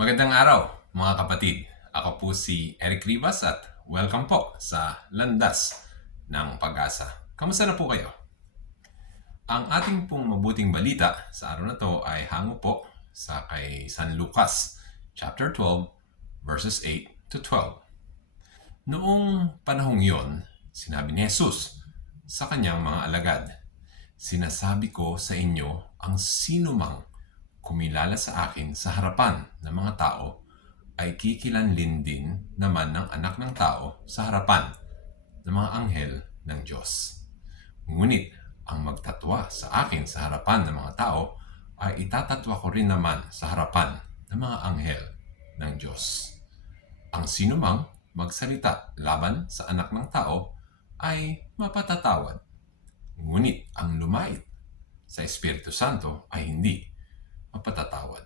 Magandang araw mga kapatid. Ako po si Eric Rivas at welcome po sa Landas ng Pag-asa. Kamusta na po kayo? Ang ating pong mabuting balita sa araw na to ay hango po sa kay San Lucas chapter 12 verses 8 to 12. Noong panahong yon, sinabi ni Jesus sa kanyang mga alagad, Sinasabi ko sa inyo ang sinumang kumilala sa akin sa harapan ng mga tao ay kikilanlin din naman ng anak ng tao sa harapan ng mga anghel ng Diyos. Ngunit ang magtatwa sa akin sa harapan ng mga tao ay itatatwa ko rin naman sa harapan ng mga anghel ng Diyos. Ang sinumang magsalita laban sa anak ng tao ay mapatatawad. Ngunit ang lumait sa Espiritu Santo ay hindi mapatatawad.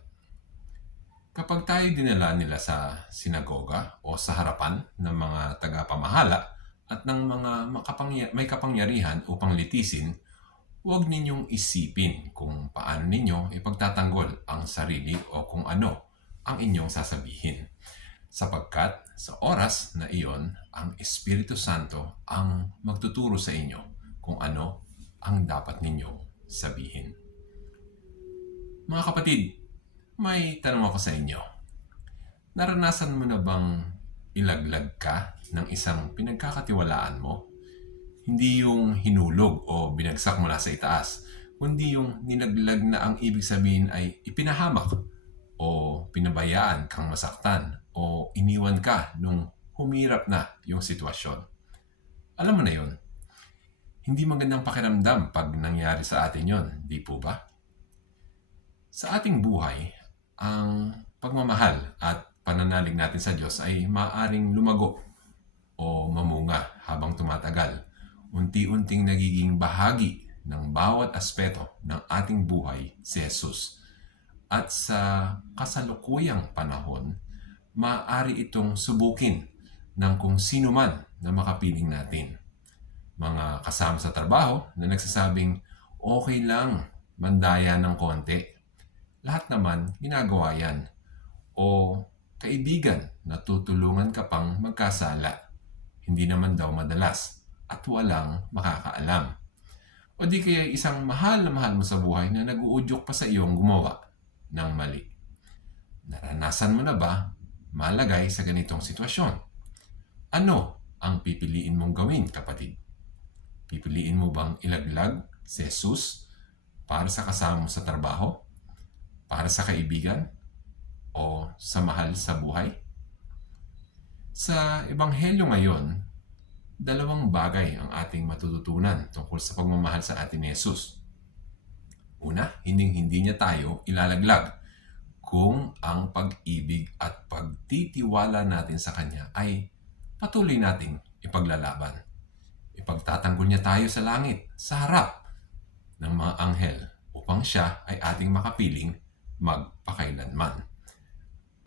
Kapag tayo dinala nila sa sinagoga o sa harapan ng mga tagapamahala at ng mga may kapangyarihan upang litisin, huwag ninyong isipin kung paano ninyo ipagtatanggol ang sarili o kung ano ang inyong sasabihin. Sapagkat sa oras na iyon, ang Espiritu Santo ang magtuturo sa inyo kung ano ang dapat ninyong sabihin. Mga kapatid, may tanong ako sa inyo. Naranasan mo na bang ilaglag ka ng isang pinagkakatiwalaan mo? Hindi yung hinulog o binagsak mo na sa itaas, kundi yung nilaglag na ang ibig sabihin ay ipinahamak o pinabayaan kang masaktan o iniwan ka nung humirap na yung sitwasyon. Alam mo na yun. Hindi magandang pakiramdam pag nangyari sa atin yon, di po ba? Sa ating buhay, ang pagmamahal at pananalig natin sa Diyos ay maaring lumago o mamunga habang tumatagal. Unti-unting nagiging bahagi ng bawat aspeto ng ating buhay si Jesus. At sa kasalukuyang panahon, maaari itong subukin ng kung sino man na makapiling natin. Mga kasama sa trabaho na nagsasabing okay lang mandaya ng konti lahat naman ginagawa yan. O kaibigan na tutulungan ka pang magkasala. Hindi naman daw madalas at walang makakaalam. O di kaya isang mahal na mahal mo sa buhay na nag-uudyok pa sa iyong gumawa ng mali. Naranasan mo na ba malagay sa ganitong sitwasyon? Ano ang pipiliin mong gawin, kapatid? Pipiliin mo bang ilaglag si Jesus para sa kasama mo sa trabaho? Para sa kaibigan o sa mahal sa buhay? Sa Ebanghelyo ngayon, dalawang bagay ang ating matututunan tungkol sa pagmamahal sa atin ni. Una, hindi-hindi niya tayo ilalaglag kung ang pag-ibig at pagtitiwala natin sa Kanya ay patuloy nating ipaglalaban. Ipagtatanggol niya tayo sa langit, sa harap ng mga anghel upang siya ay ating makapiling magpakailanman.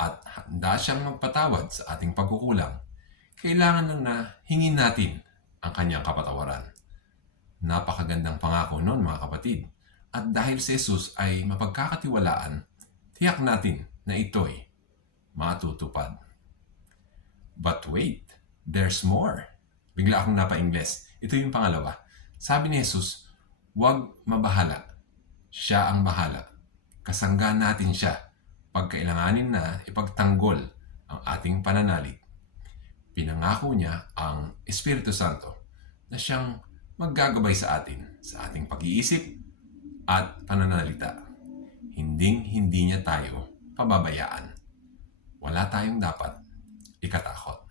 At handa siyang magpatawad sa ating pagkukulang. Kailangan lang na hingin natin ang kanyang kapatawaran. Napakagandang pangako noon mga kapatid. At dahil si Jesus ay mapagkakatiwalaan, tiyak natin na ito'y matutupad. But wait, there's more. Bigla akong napa-Ingles. Ito yung pangalawa. Sabi ni Jesus, huwag mabahala. Siya ang bahala kasangga natin siya pagkailanganin na ipagtanggol ang ating pananalig. Pinangako niya ang Espiritu Santo na siyang maggagabay sa atin sa ating pag-iisip at pananalita. Hinding hindi niya tayo pababayaan. Wala tayong dapat ikatakot.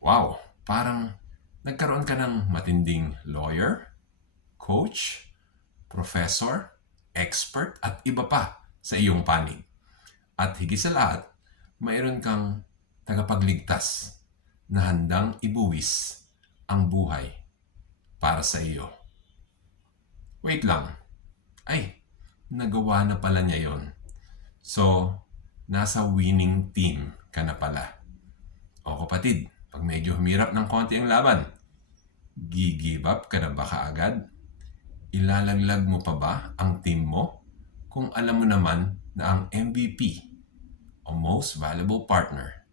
Wow, parang nagkaroon ka ng matinding lawyer, coach, professor, expert at iba pa sa iyong panig. At higit sa lahat, mayroon kang tagapagligtas na handang ibuwis ang buhay para sa iyo. Wait lang. Ay, nagawa na pala niya yon. So, nasa winning team ka na pala. O kapatid, pag medyo humirap ng konti ang laban, gigive up ka na ba kaagad? Ilalaglag mo pa ba ang team mo kung alam mo naman na ang MVP o most valuable partner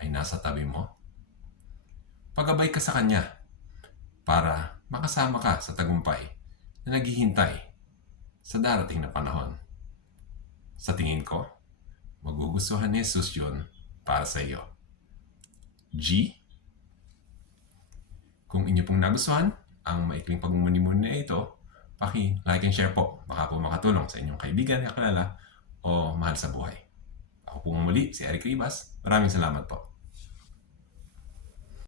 ay nasa tabi mo? Pagabay ka sa kanya para makasama ka sa tagumpay na naghihintay sa darating na panahon. Sa tingin ko, magugustuhan ni Jesus yun para sa iyo. G. Kung inyo pong nagustuhan ang maikling pagmumuni-muni na ito, paki-like and share po. Baka po makatulong sa inyong kaibigan, kakilala, o mahal sa buhay. Ako po muli, si Eric Rivas. Maraming salamat po.